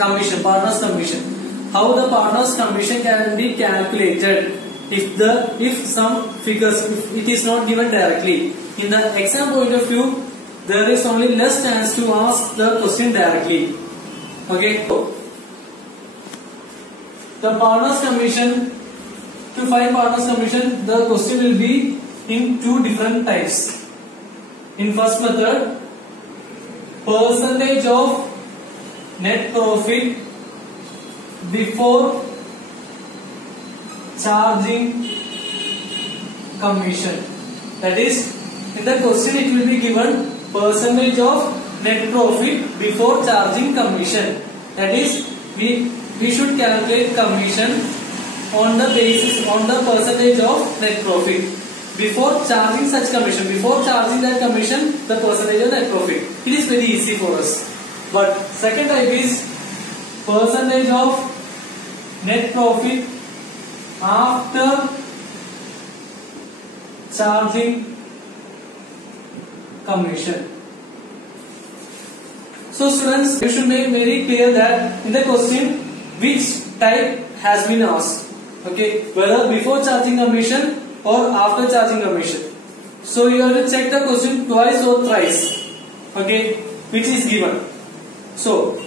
commission, partners commission. How the partners commission can be calculated if some figures, if it is not given directly. In the exam point of view, there is only less chance to ask the question directly. Okay. The partners commission, to find partners commission, the question will be in two different types. In first method, percentage of net profit before charging commission. That is, in the question it will be given percentage of net profit before charging commission. That is, we should calculate commission on the basis, on the percentage of net profit before charging such commission. Before charging that commission, the percentage of net profit. It is very easy for us. But second type is percentage of net profit after charging commission. So students, you should make very clear that in the question which type has been asked. Okay, whether before charging commission or after charging commission. So you have to check the question twice or thrice. Okay, which is given. So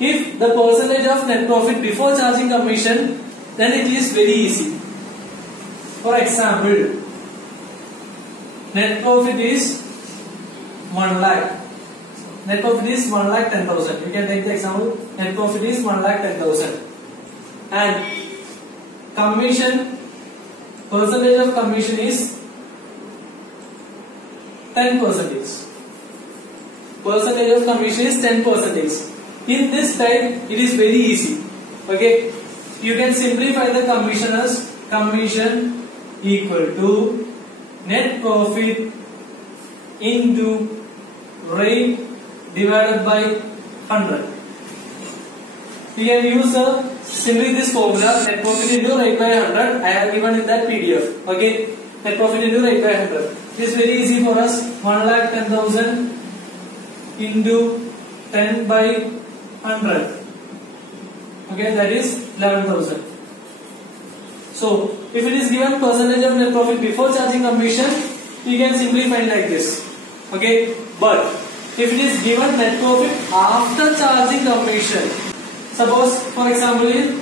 if the percentage of net profit before charging commission, then it is very easy. For example, net profit is 1 lakh. Net profit is 1,10,000. You can take the example. Net profit is 1,10,000. And commission, percentage of commission is 10%. Percentage of commission is 10%. In this type, it is very easy. Okay, you can simplify the commission as commission equal to net profit into rate divided by 100. We can use simply this formula, net profit into rate by 100. I have given in that PDF. Okay, net profit into rate by 100. It is very easy for us. 1,10,000 into 10 by 100. Okay, that is 11,000. So if it is given percentage of net profit before charging commission, you can simply find like this. Okay, but if it is given net profit after charging commission, suppose for example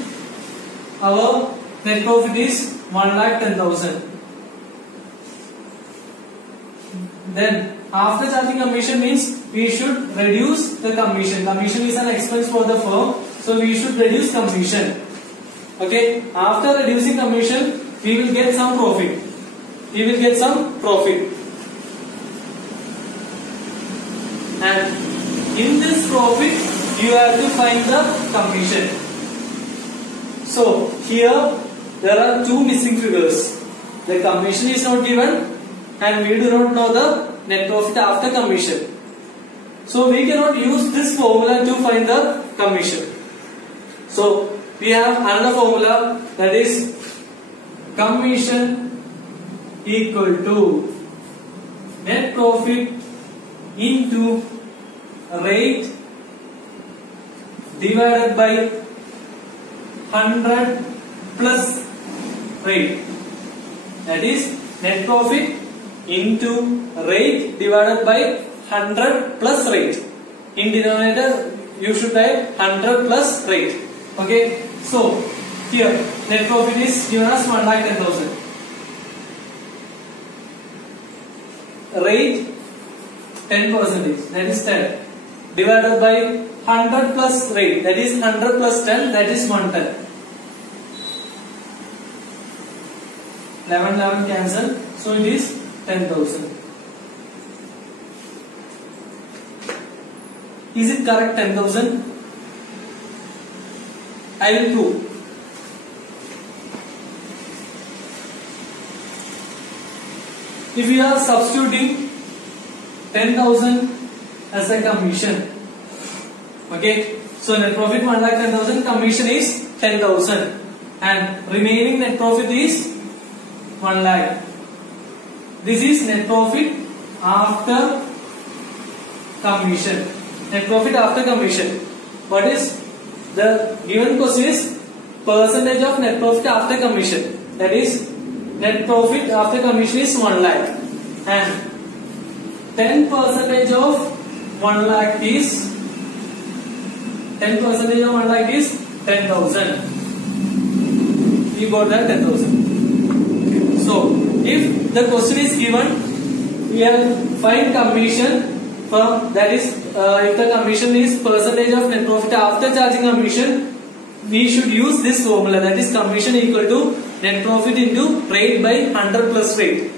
our net profit is 1,10,000. Then after charging commission means we should reduce the commission. Commission is an expense for the firm, so we should reduce commission. Okay, after reducing commission, we will get some profit. We will get some profit. And in this profit, you have to find the commission. So here there are two missing figures. The commission is not given, and we do not know the net profit after commission. So we cannot use this formula to find the commission. So we have another formula, that is commission equal to net profit into rate divided by 100 plus rate. That is net profit into rate divided by 100 plus rate. In denominator you should type 100 plus rate. Okay, so here net profit is given as 1,10,000. Rate 10%, that is 10, divided by 100 plus rate, that is 100 plus 10, that is 110. 11 cancel, so it is 10,000. Is it correct 10,000? I will prove. If we are substituting 10,000 as a commission, okay, so net profit 1,10,000, commission is 10,000, and remaining net profit is 1 lakh. This is net profit after commission. Net profit after commission. What is The given question is percentage of net profit after commission. That is, net profit after commission is 1 lakh, and 10% of 1 lakh is 10% of 1 lakh is 10,000. We got that 10,000. So, if the question is given, we have find commission from, that is, if the commission is percentage of net profit after charging commission, we should use this formula, that is commission equal to net profit into rate by 100 plus rate.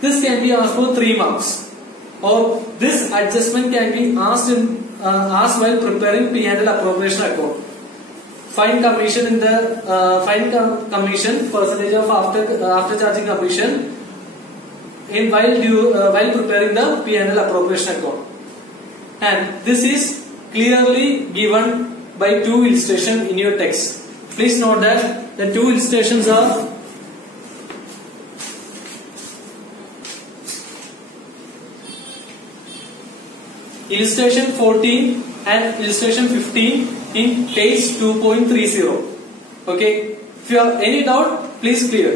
This can be asked for 3 marks, or this adjustment can be asked while preparing P&L appropriation account. Find commission in the commission percentage of after charging commission in while preparing the P&L appropriation account, and this is clearly given by 2 illustrations in your text. Please note that the 2 illustrations are illustration 14 and illustration 15 in page 2.30. Okay. If you have any doubt, please clear.